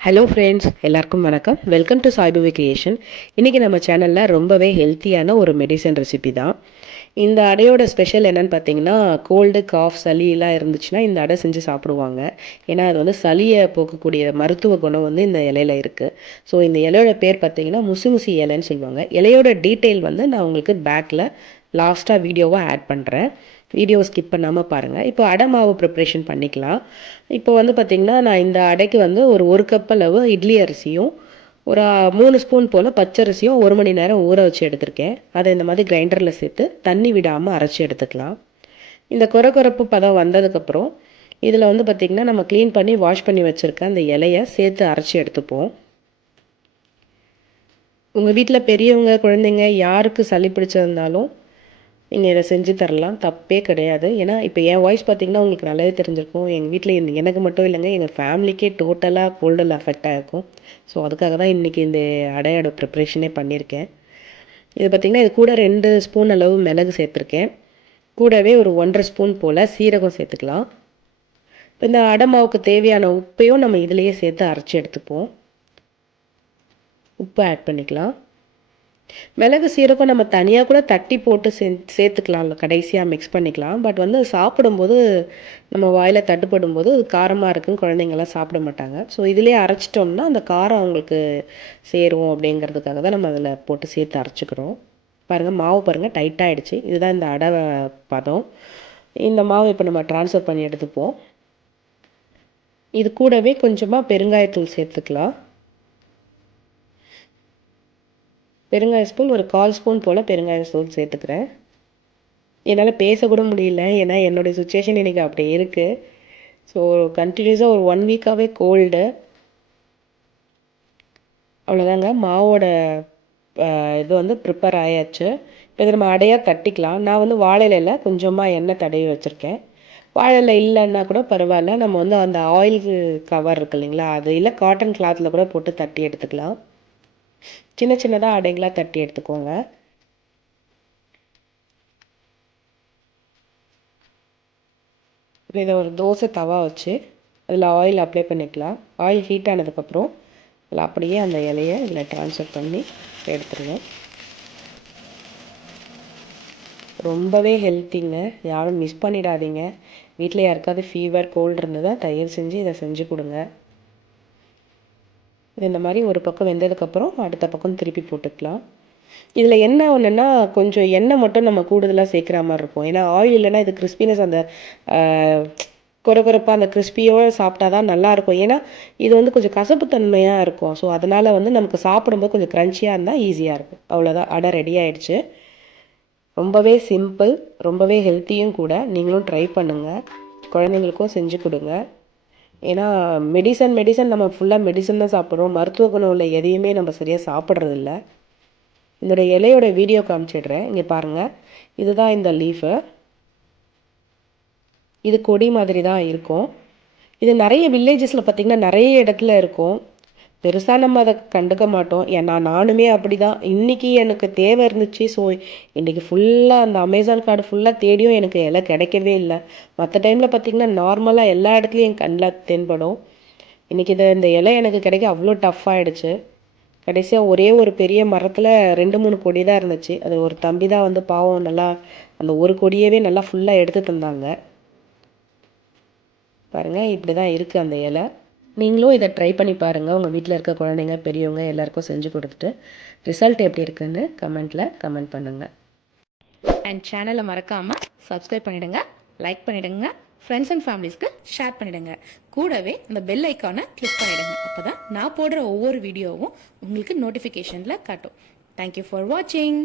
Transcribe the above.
Hello friends எல்லாருக்கும் வணக்கம். Welcome to சாய்புவி creation இன்றைக்கி நம்ம சேனலில் ரொம்பவே ஹெல்த்தியான ஒரு மெடிசன் ரெசிபி தான். இந்த அடையோட ஸ்பெஷல் என்னன்னு பார்த்தீங்கன்னா கோல்டு காஃப் சளியெல்லாம் இருந்துச்சுன்னா இந்த அடை செஞ்சு சாப்பிடுவாங்க. ஏன்னா அது வந்து சளியை போக்கக்கூடிய மருத்துவ குணம் வந்து இந்த இலையில இருக்குது ஸோ இந்த இலையோட பேர் பார்த்தீங்கன்னா முசு முசி இலைன்னு சொல்லுவாங்க. இலையோட டீட்டெயில் வந்து நான் உங்களுக்கு பேக்கில் லாஸ்ட்டாக வீடியோவாக ஆட் பண்ணுறேன் வீடியோ ஸ்கிப் பண்ணாமல் பாருங்கள் இப்போ அடை மாவு ப்ரிப்ரேஷன் பண்ணிக்கலாம். இப்போ வந்து பார்த்திங்கன்னா நான் இந்த அடைக்கு வந்து ஒரு ஒரு கப் அளவு இட்லி அரிசியும் ஒரு மூணு ஸ்பூன் போல் பச்சரிசியும் ஒரு மணி நேரம் ஊற வச்சு எடுத்திருக்கேன். அதை இந்த மாதிரி கிரைண்டரில் சேர்த்து தண்ணி விடாமல் அரைச்சி எடுத்துக்கலாம். இந்த குறை குறைப்பு பதம் வந்ததுக்கப்புறம் இதில் வந்து பார்த்திங்கன்னா நம்ம க்ளீன் பண்ணி வாஷ் பண்ணி வச்சுருக்க அந்த இலையை சேர்த்து அரைச்சி எடுத்துப்போம். உங்கள் வீட்டில் பெரியவங்க குழந்தைங்க யாருக்கு சளி பிடிச்சிருந்தாலும் நீங்கள் இதை செஞ்சு தரலாம். தப்பே கிடையாது. ஏன்னா இப்போ என் வாய்ஸ் பார்த்தீங்கன்னா உங்களுக்கு நல்லாவே தெரிஞ்சிருக்கும். எங்கள் வீட்டில் எனக்கு மட்டும் இல்லைங்க. எங்கள் ஃபேமிலிக்கே டோட்டலாக கோல்டில் அஃபெக்ட் ஆகிருக்கும் ஸோ அதுக்காக தான் இன்றைக்கி இந்த அடையோட ப்ரிப்ரேஷனே பண்ணியிருக்கேன். இது பார்த்திங்கன்னா இது கூட ரெண்டு ஸ்பூன் அளவு மிளகு சேர்த்துருக்கேன். கூடவே ஒரு ஒன்றரை ஸ்பூன் போல் சீரகம் சேர்த்துக்கலாம். இப்போ இந்த அடை மாவுக்கு தேவையான உப்பையும் நம்ம இதிலையே சேர்த்து அரைச்சி எடுத்துப்போம். உப்பு ஆட் பண்ணிக்கலாம். மிளகு சீரகம் நம்ம தனியாக கூட தட்டி போட்டு சே சேர்த்துக்கலாம்ல. கடைசியாக மிக்ஸ் பண்ணிக்கலாம். பட் வந்து சாப்பிடும்போது நம்ம வாயில் தட்டுப்படும் போது அது காரமாக இருக்குன்னு குழந்தைங்கள்லாம் சாப்பிட மாட்டாங்க. ஸோ இதிலே அரைச்சிட்டோம்னா அந்த காரம் அவங்களுக்கு சேரும் அப்படிங்கிறதுக்காக தான் நம்ம அதில் போட்டு சேர்த்து அரைச்சிக்கிறோம். பாருங்கள் மாவு பாருங்கள் டைட்டாகிடுச்சு இதுதான் இந்த அடை பதம். இந்த மாவு இப்போ நம்ம ட்ரான்ஸ்ஃபர் பண்ணி எடுத்துப்போம். இது கூடவே கொஞ்சமாக பெருங்காயத்தூள் சேர்த்துக்கலாம். பெருங்காய ஸ்பூன் ஒரு கால் ஸ்பூன் போல் பெருங்காய ஸ்பூன் சேர்த்துக்கிறேன். என்னால் பேசக்கூட முடியல ஏன்னா என்னுடைய சுச்சுவேஷன் இன்றைக்கி அப்படி இருக்குது ஸோ கண்டினியூஸாக ஒரு ஒன் வீக்காகவே கோல்டு அவ்வளோதாங்க மாவோட இது வந்து ப்ரிப்பேர் ஆயாச்சு. இப்போ இதை நம்ம அடையாக தட்டிக்கலாம். நான் வந்து வாழையில கொஞ்சமாக எண்ணெய் தடவி வச்சுருக்கேன். வாழையில் இல்லைன்னா கூட பரவாயில்ல. நம்ம வந்து அந்த ஆயில் கவர் இருக்கு இல்லைங்களா? அது இல்லை காட்டன் கிளாத்தில் கூட போட்டு தட்டி எடுத்துக்கலாம். சின்ன சின்னதாக அடைங்களாக தட்டி எடுத்துக்கோங்க. இதை ஒரு தோசை தவா வச்சு அதில் ஆயில் அப்ளை பண்ணிக்கலாம். ஆயில் ஹீட் ஆனதுக்கப்புறம் அதில் அப்படியே அந்த இலையை இதில் ட்ரான்ஸ்ஃபர் பண்ணி எடுத்துருங்க. ரொம்பவே ஹெல்த்திங்க யாரும் மிஸ் பண்ணிடாதீங்க. வீட்டில் யாருக்காவது ஃபீவர் கோல்டு இருந்ததாக தயிர் செஞ்சு இதை செஞ்சு கொடுங்க. இது இந்த மாதிரி ஒரு பக்கம் வெந்ததுக்கப்புறம் அடுத்த பக்கம் திருப்பி போட்டுக்கலாம். இதில் என்ன ஒன்றுன்னா கொஞ்சம் எண்ணெய் மட்டும் நம்ம கூடுதலாக சேர்க்குற மாதிரி இருக்கும். ஏன்னா ஆயில் இல்லைன்னா இது கிறிஸ்பினஸ் அந்த குறை அந்த கிறிஸ்பியோடு சாப்பிட்டா தான் நல்லாயிருக்கும் ஏன்னா இது வந்து கொஞ்சம் கசப்புத்தன்மையாக இருக்கும். ஸோ அதனால் வந்து நமக்கு சாப்பிடும்போது கொஞ்சம் க்ரன்ச்சியாக இருந்தால் ஈஸியாக இருக்கும். அவ்வளோதான் அடை ரெடி ஆகிடுச்சு ரொம்பவே சிம்பிள் ரொம்பவே ஹெல்த்தியும் கூட நீங்களும் ட்ரை பண்ணுங்கள் குழந்தைங்களுக்கும் செஞ்சு கொடுங்க. ஏன்னா மெடிசன் மெடிசன் நம்ம ஃபுல்லாக மெடிசன் தான் சாப்பிட்றோம். மருத்துவ குணம் உள்ள எதையுமே நம்ம சரியாக சாப்பிட்றதில்ல. இதோட இலையோட வீடியோ காமிச்சிடுறேன். இங்கே பாருங்கள் இதுதான் இந்த லீஃபு இது கொடி மாதிரி தான் இருக்கும். இது நிறைய வில்லேஜஸில் பார்த்திங்கன்னா நிறைய இடத்துல இருக்கும். பெருசாக நம்ம அதை கண்டுக்க மாட்டோம். ஏன்னா நானுமே அப்படி தான் இன்றைக்கி எனக்கு தேவை இருந்துச்சு. ஸோ இன்றைக்கி ஃபுல்லாக அந்த அமேசான் கார்டு ஃபுல்லாக தேடியும் எனக்கு இலை கிடைக்கவே இல்லை. மற்ற டைமில் பார்த்திங்கன்னா நார்மலாக எல்லா இடத்துலையும் என் கண்ணில் தென்படும். இன்றைக்கி இதை இந்த இலை எனக்கு கிடைக்க அவ்வளோ டஃப் ஆகிடுச்சு கடைசியாக ஒரே ஒரு பெரிய மரத்தில் ரெண்டு மூணு கொடி தான் இருந்துச்சு. அது ஒரு தம்பி தான் வந்து பாவம் நல்லா அந்த ஒரு கொடியவே நல்லா ஃபுல்லாக எடுத்து தந்தாங்க பாருங்கள் இப்படி தான் இருக்குது அந்த இலை. நீங்களும் இதை ட்ரை பண்ணி பாருங்கள் உங்கள் வீட்டில் இருக்க குழந்தைங்க பெரியவங்க எல்லாருக்கும் செஞ்சு கொடுத்துட்டு ரிசல்ட் எப்படி இருக்குதுன்னு கமெண்ட்டில் கமெண்ட் பண்ணுங்கள் அண்ட் சேனலை மறக்காமல் சப்ஸ்கிரைப் பண்ணிவிடுங்க லைக் பண்ணிவிடுங்க ஃப்ரெண்ட்ஸ் அண்ட் ஃபேமிலிஸ்க்கு ஷேர் பண்ணிவிடுங்க கூடவே அந்த பெல் ஐக்கானை கிளிக் பண்ணிவிடுங்க அப்போ தான் நான் போடுற ஒவ்வொரு வீடியோவும் உங்களுக்கு நோட்டிஃபிகேஷனில் காட்டும். தேங்க்யூ ஃபார் வாட்சிங்